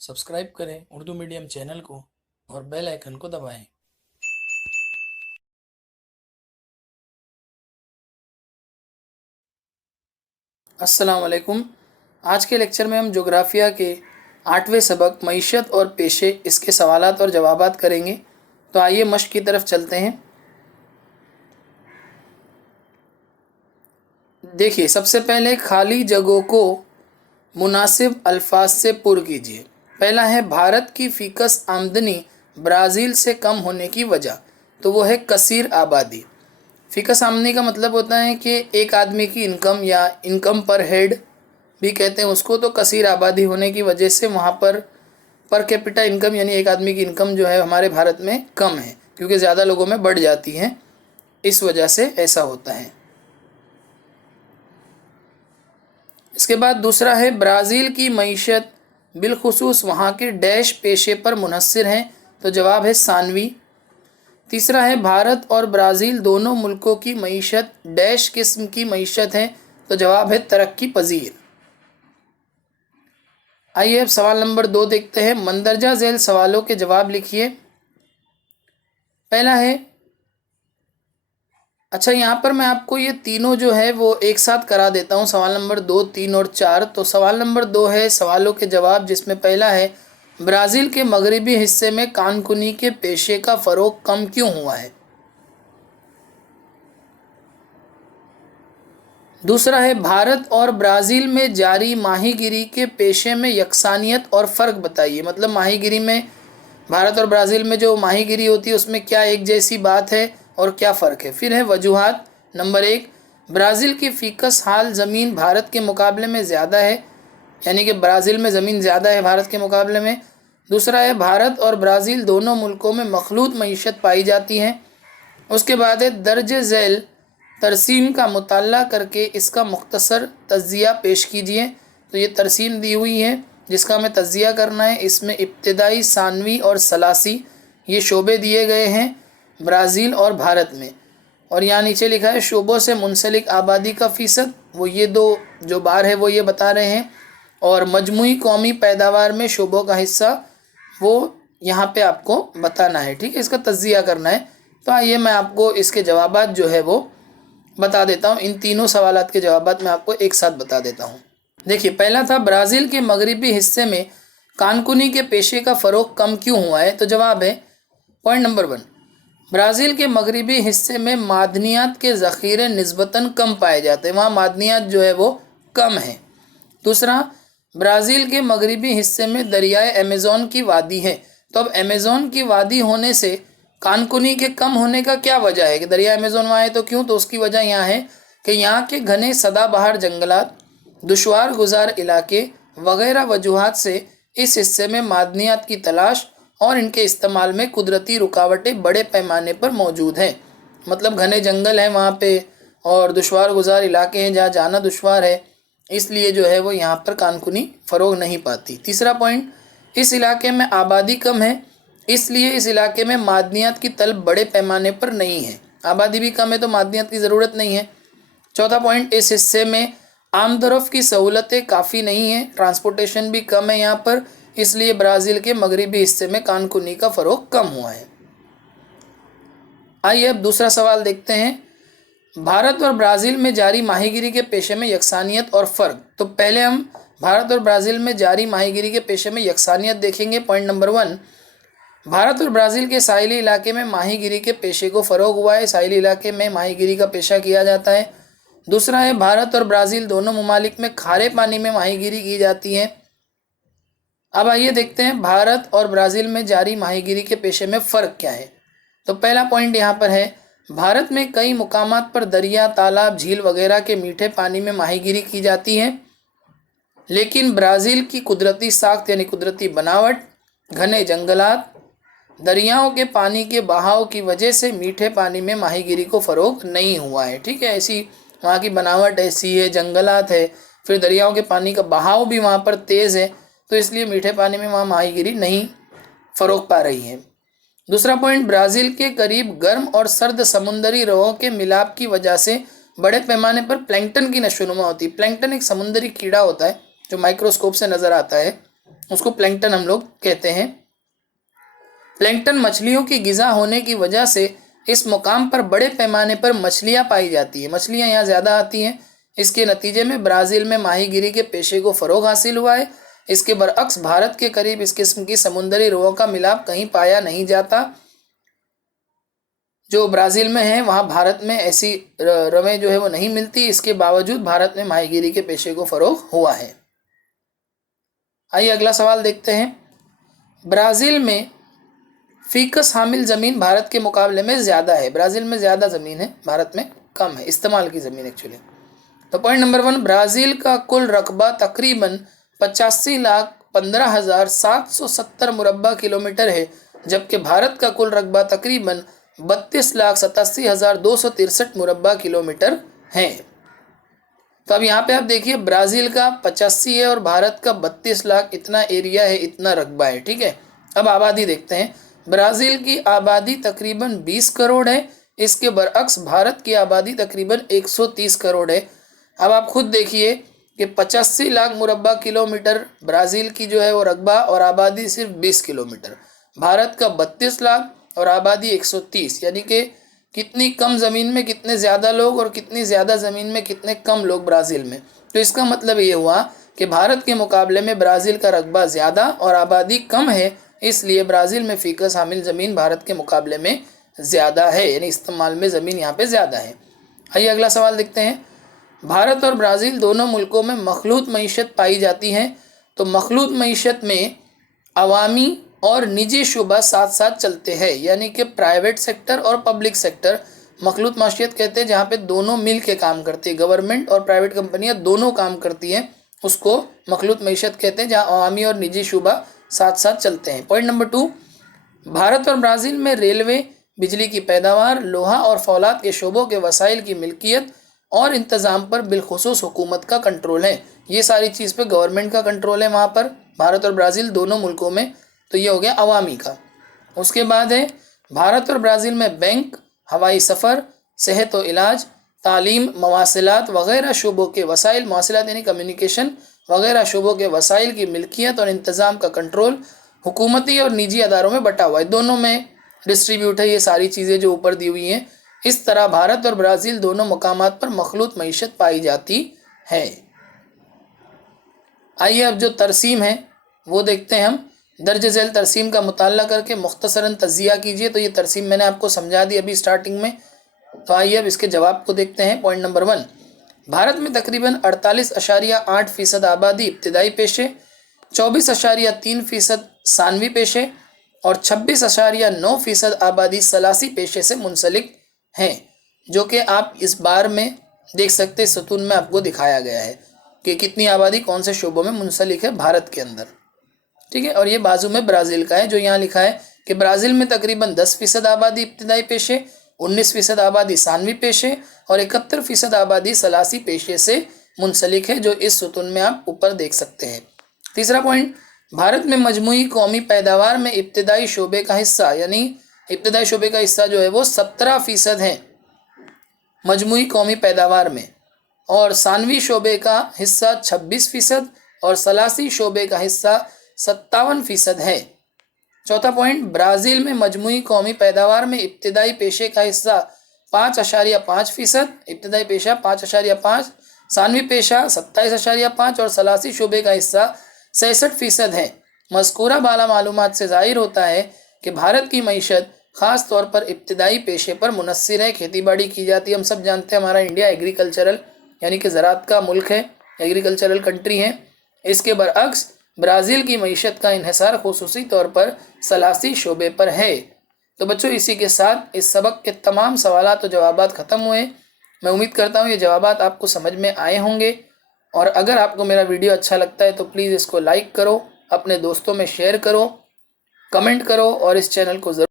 Subscribe करें Urdu medium channel को और बेल आइकन को दबाएं। अस्सलाम वालेकुम। आज के लेक्चर में हम जोग्राफिया के 8वें सबक मईशत और पेशे इसके सवालात और जवाबात करेंगे। तो आइए मश्क की तरफ चलते हैं। देखिए, सबसे पहले खाली जगहों को मुनासिब अल्फाज से पुर कीजिए। पहला है भारत की फ़ीकस आमदनी ब्राज़ील से कम होने की वजह, तो वो है कसीर आबादी। फ़ीकस आमदनी का मतलब होता है कि एक आदमी की इनकम या इनकम पर हेड भी कहते हैं उसको। तो कसीर आबादी होने की वजह से वहाँ पर कैपिटा इनकम यानी एक आदमी की इनकम जो है हमारे भारत में कम है, क्योंकि ज़्यादा लोगों में बढ़ जाती है, इस वजह से ऐसा होता है। इसके बाद दूसरा है ब्राज़ील की मईशत बिलखुसूस वहाँ के डैश पेशे पर मुनहसर है, तो जवाब है सानवी। तीसरा है भारत और ब्राज़ील दोनों मुल्कों की मईशत डैश किस्म की मईशत है, तो जवाब है तरक्की पजीर। आइए अब सवाल नंबर 2 देखते हैं। मंदरजा झेल सवालों के जवाब लिखिए। पहला है, अच्छा यहाँ पर मैं आपको ये तीनों जो है वो एक साथ करा देता हूँ, सवाल नंबर 2, 3 और 4। तो सवाल नंबर 2 है सवालों के जवाब, जिसमें पहला है ब्राज़ील के मगरबी हिस्से में कानकुनी के पेशे का फ़रोग कम क्यों हुआ है। दूसरा है भारत और ब्राज़ील में जारी माहीगिरी के पेशे में यकसानियत और फ़र्क बताइए। मतलब माहीगिरी में भारत और ब्राज़ील में जो माहीगिरी होती है उसमें क्या एक जैसी बात है और क्या फ़र्क है। फिर है वजूहात। नंबर 1, ब्राज़ील की फ़ीकस हाल ज़मीन भारत के मुकाबले में ज़्यादा है, यानी कि ब्राज़ील में ज़मीन ज़्यादा है भारत के मुकाबले में। दूसरा है भारत और ब्राज़ील दोनों मुल्कों में मखलूत मईशत पाई जाती है। उसके बाद है दर्ज झैल तरसीम का मुताला करके इसका मुख्तसर तज्ज़िया पेश कीजिए। तो ये तरसीम दी हुई है जिसका हमें तज्ज़िया करना है। इसमें इब्तदाई, सानवी और सलासी ये शोबे दिए गए हैं ब्राज़ील और भारत में। और यहाँ नीचे लिखा है शोबों से मुंसलिक आबादी का फ़ीसद, वो ये दो जो बार है वो ये बता रहे हैं। और मजमूई कौमी पैदावार में शोबों का हिस्सा वो यहाँ पे आपको बताना है, ठीक है, इसका तज्ज़िया करना है। तो आइए मैं आपको इसके जवाबात जो है वो बता देता हूँ। इन तीनों सवालात के जवाबात मैं आपको एक साथ बता देता हूँ। देखिए, पहला था ब्राज़ील के मगरबी हिस्से में कानकुनी के पेशे का फ़रोग कम क्यों हुआ है। तो जवाब है पॉइंट नंबर 1, ब्राज़ील के मगरबी हिस्से में मादनियात के ज़ख़ीरे निस्बतन कम पाए जाते हैं, वहाँ मादनियात जो है वो कम है। दूसरा, ब्राज़ील के मगरबी हिस्से में दरियाए अमेज़न की वादी है। तो अब अमेज़न की वादी होने से कानकुनी के कम होने का क्या वजह है कि दरिया अमेज़न वहाँ है, तो क्यों, तो उसकी वजह यहाँ है कि यहाँ के घने सदाबहार जंगलात, दुशवार गुजार इलाके वगैरह वजूहात से इस हिस्से में मादनियात की तलाश और इनके इस्तेमाल में कुदरती रुकावटें बड़े पैमाने पर मौजूद हैं। मतलब घने जंगल हैं वहाँ पे और दुशवार गुजार इलाके हैं जहाँ जाना दुशवार है, इसलिए जो है वो यहाँ पर कानकुनी फ़रोग नहीं पाती। तीसरा पॉइंट, इस इलाके में आबादी कम है, इसलिए इस इलाके में मादनियात की तलब बड़े पैमाने पर नहीं है। आबादी भी कम है तो मादनियात की ज़रूरत नहीं है। चौथा पॉइंट, इस हिस्से में आमदरफ़्त की सहूलतें काफ़ी नहीं हैं, ट्रांसपोर्टेशन भी कम है यहाँ पर, इसलिए ब्राज़ील के मगरबी हिस्से में कानकुनी का फ़रोग कम हुआ है। आइए अब दूसरा सवाल देखते हैं। भारत और ब्राज़ील में जारी माहीगिरी के पेशे में यकसानियत और फ़र्क। तो पहले हम भारत और ब्राज़ील में जारी माहीगिरी के पेशे में यकसानियत देखेंगे। पॉइंट नंबर 1, भारत और ब्राज़ील के साहिली इलाके में माहीगिरी के पेशे को फ़रोग हुआ है, साहिली इलाके में माहीगिरी का पेशा किया जाता है। दूसरा है भारत और ब्राज़ील दोनों ममालिक में खारे पानी में माहीगिरी की जाती है। अब आइए देखते हैं भारत और ब्राज़ील में जारी माहीगिरी के पेशे में फ़र्क क्या है। तो पहला पॉइंट यहाँ पर है, भारत में कई मुकामात पर दरिया, तालाब, झील वगैरह के मीठे पानी में माहीगिरी की जाती है, लेकिन ब्राज़ील की कुदरती साख्त यानी कुदरती बनावट, घने जंगलात, दरियाओं के पानी के बहाव की वजह से मीठे पानी में माहीगिरी को फ़रोग नहीं हुआ है। ठीक है, ऐसी वहाँ की बनावट ऐसी है, जंगलात है, फिर दरियाओं के पानी का बहाव भी वहाँ पर तेज़ है, तो इसलिए मीठे पानी में वहाँ माहीगिरी नहीं फ़रोग पा रही है। दूसरा पॉइंट, ब्राज़ील के करीब गर्म और सर्द समुंदरी रवों के मिलाप की वजह से बड़े पैमाने पर प्लैंकटन की नशोनुमा होती है। प्लैंकटन एक समुंदरी कीड़ा होता है जो माइक्रोस्कोप से नज़र आता है, उसको प्लैंकटन हम लोग कहते हैं। प्लैंकटन मछलियों की ग़िज़ा होने की वजह से इस मुकाम पर बड़े पैमाने पर मछलियाँ पाई जाती हैं, मछलियाँ यहाँ ज़्यादा आती हैं। इसके नतीजे में ब्राज़ील में माहीगिरी के पेशे को फ़रोग़ हासिल हुआ है। इसके बरअक्स भारत के करीब इस किस्म की समुद्री रोह का मिलाप कहीं पाया नहीं जाता। जो ब्राज़ील में है वहाँ भारत में ऐसी रवें जो है वो नहीं मिलती। इसके बावजूद भारत में माहीगिरी के पेशे को फ़रोग़ हुआ है। आइए अगला सवाल देखते हैं। ब्राज़ील में फीकस हामिल ज़मीन भारत के मुकाबले में ज़्यादा है। ब्राज़ील में ज़्यादा ज़मीन है, भारत में कम है, इस्तेमाल की ज़मीन एक्चुअली। तो पॉइंट नंबर 1, ब्राज़ील का कुल रकबा तकरीबन 85,15,770 मुरब्बा किलोमीटर है, जबकि भारत का कुल रकबा तकरीबन 32,87,263 मुरब्बा किलोमीटर है। तो अब यहाँ पे आप देखिए ब्राज़ील का 85 है और भारत का 32 लाख, इतना एरिया है, इतना रकबा है, ठीक है। अब आबादी देखते हैं। ब्राज़ील की आबादी तकरीबन 20 करोड़ है। इसके बरअक्स भारत की आबादी तकरीबन 130 करोड़ है। अब आप खुद देखिए कि 85 लाख मुरब्बा किलोमीटर ब्राज़ील की जो है वो रकबा और आबादी सिर्फ 20 किलोमीटर, भारत का 32 लाख और आबादी 130, यानी कि कितनी कम ज़मीन में कितने ज़्यादा लोग और कितनी ज़्यादा ज़मीन में कितने कम लोग ब्राज़ील में। तो इसका मतलब ये हुआ कि भारत के मुकाबले में ब्राज़ील का रकबा ज़्यादा और आबादी कम है, इसलिए ब्राज़ील में फीकस हामिल ज़मीन भारत के मुकाबले में ज़्यादा है, यानी इस्तेमाल में ज़मीन यहाँ पे ज़्यादा है। आइए अगला सवाल देखते हैं। भारत और ब्राज़ील दोनों मुल्कों में मखलूत मईशत पाई जाती है। तो मखलूत मईशत में अवामी और निजी शुबा साथ साथ चलते हैं, यानी कि प्राइवेट सेक्टर और पब्लिक सेक्टर। मखलूत माशियत कहते हैं जहाँ पे दोनों मिल के काम करती है, गवर्नमेंट और प्राइवेट कंपनियाँ दोनों काम करती हैं, उसको मखलूत मईशत कहते हैं, जहाँ अवामी और निजी शुबा साथ साथ चलते हैं। पॉइंट नंबर 2, भारत और ब्राज़ील में रेलवे, बिजली की पैदावार, लोहा और फौलाद के शोबों के वसाइल की मिल्कियत और इंतज़ाम पर बिलखुसूस हुकूमत का कंट्रोल है। ये सारी चीज़ पे गवर्नमेंट का कंट्रोल है वहाँ पर, भारत और ब्राज़ील दोनों मुल्कों में। तो ये हो गया अवामी का। उसके बाद है भारत और ब्राज़ील में बैंक, हवाई सफ़र, सेहत व इलाज, तालीम, मवासिलात वगैरह शोबों के वसाइल, मवासिलात यानी कम्युनिकेशन वगैरह शोबों के वसाइल की मिल्कियत और इंतज़ाम का कंट्रोल हुकूमती और निजी अदारों में बटा हुआ है, दोनों में डिस्ट्रीब्यूट है ये सारी चीज़ें जो ऊपर दी हुई हैं। इस तरह भारत और ब्राज़ील दोनों मकामात पर मखलूत मईशत पाई जाती है। आइए अब जो तरसीम है वो देखते हैं हम। दर्ज झेल तरसीम का मुताला करके मुख्तसरन तज़िया कीजिए। तो ये तरसीम मैंने आपको समझा दी अभी स्टार्टिंग में। तो आइए अब इसके जवाब को देखते हैं। पॉइंट नंबर 1, भारत में तकरीबन 48.8% आबादी इब्तिदाई पेशे, 24.3% सानवी पेशे और 26.9% आबादी सलासी पेशे से मुंसलिक हैं, जो कि आप इस बार में देख सकते हैं, सतून में आपको दिखाया गया है कि कितनी आबादी कौन से शोबों में मुंसलिक है भारत के अंदर, ठीक है। और ये बाजू में ब्राज़ील का है, जो यहाँ लिखा है कि ब्राज़ील में तकरीबन 10% आबादी इब्तिदाई पेशे, 19% आबादी सानवी पेशे और 71% आबादी सलासी पेशे से मुंसलिक है, जो इस सतून में आप ऊपर देख सकते हैं। तीसरा पॉइंट, भारत में मजमूई कौमी पैदावार में इब्तिदाई शोबे का हिस्सा, यानी इब्तिदाई शोबे का हिस्सा जो है वो 17% है मजमूई कौमी पैदावार में, और सानवी शोबे का हिस्सा 26% और सलासी शोबे का हिस्सा 57% है। चौथा पॉइंट, ब्राज़ील में मजमूई कौमी पैदावार में इब्तिदाई पेशे का हिस्सा 5.5%, इब्तिदाई पेशा 5.5, सानवी पेशा 27.5 और सलासी शोबे का हिस्सा 66% है। मज़कूरा बाला मालूमात से ज़ाहिर होता है कि भारत की मईशत ख़ास तौर पर इब्तिदाई पेशे पर मुनस्सिर है। खेती बाड़ी की जाती है, हम सब जानते हैं हमारा इंडिया एग्रीकल्चरल यानी कि ज़राअत का मुल्क है, एग्रीकल्चरल कंट्री है। इसके बरअक्स ब्राज़ील की मईशत का इन्हिसार खुसूसी तौर पर सलासी शोबे पर है। तो बच्चों, इसी के साथ इस सबक के तमाम सवालात और जवाबात ख़त्म हुए। मैं उम्मीद करता हूँ ये जवाबात आपको समझ में आए होंगे, और अगर आपको मेरा वीडियो अच्छा लगता है तो प्लीज़ इसको लाइक करो, अपने दोस्तों में शेयर करो, कमेंट करो और इस चैनल को ज़रूर